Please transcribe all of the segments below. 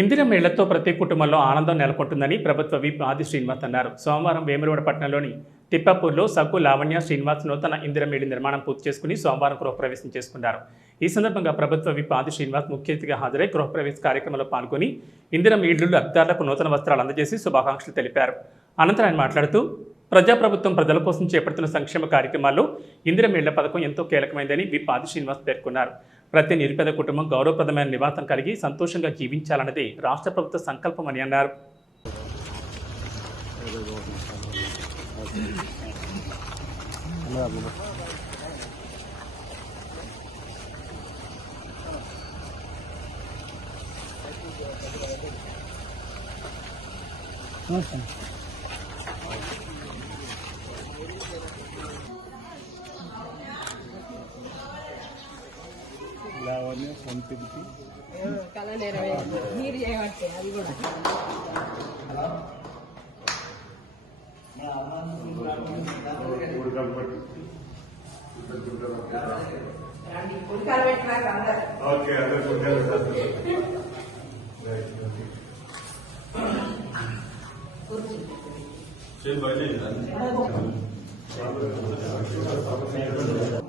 ఇందిరం ఇళ్ళతో ప్రతి కుటుంబంలో ఆనందం నెలకొంటుందని ప్రభుత్వ విప్ ఆది శ్రీనివాస్ అన్నారు. సోమవారం వేములవాడ పట్టణంలోని తిప్పాపూర్లో సగ్గు లావణ్య శ్రీనివాస్ నూతన ఇందిరం ఇళ్ళ నిర్మాణం పూర్తి చేసుకుని సోమవారం గృహప్రవేశం చేసుకున్నారు. ఈ సందర్భంగా ప్రభుత్వ విప్ ఆది శ్రీనివాస్ ముఖ్య అతిథిగా హాజరై గృహప్రవేశ కార్యక్రమంలో పాల్గొని ఇందిరం ఇళ్ళు లబ్ధిదారులకు నూతన వస్త్రాలు అందజేసి శుభాకాంక్షలు తెలిపారు. అనంతరం ఆయన మాట్లాడుతూ ప్రజాప్రభుత్వం ప్రజల కోసం చేపడుతున్న సంక్షేమ కార్యక్రమాల్లో ఇందిరం ఇళ్ళ పథకం ఎంతో కీలకమైందని విప్ ఆది శ్రీనివాస్ పేర్కొన్నారు. ప్రతి నిరుపేద కుటుంబం గౌరవప్రదమైన నివాసం కలిగి సంతోషంగా జీవించాలన్నది రాష్ట్ర ప్రభుత్వ సంకల్పమని అన్నారు. లావణ్య సొంతింటి కళ నెరవేరింది మీరు చేయబట్టే అది అందరు ఓకే అదే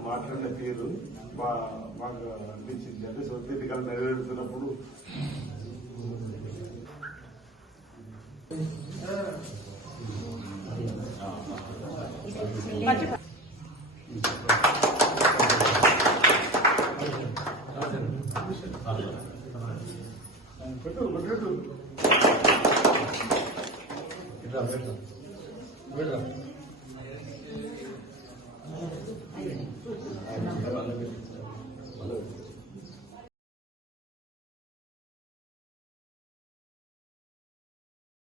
మాట్లాడిన తీరు మాకు అనిపించింది. అంటే సొంతింటి కళ నెరవేరుతున్నప్పుడు పెట్టు పెట్టు.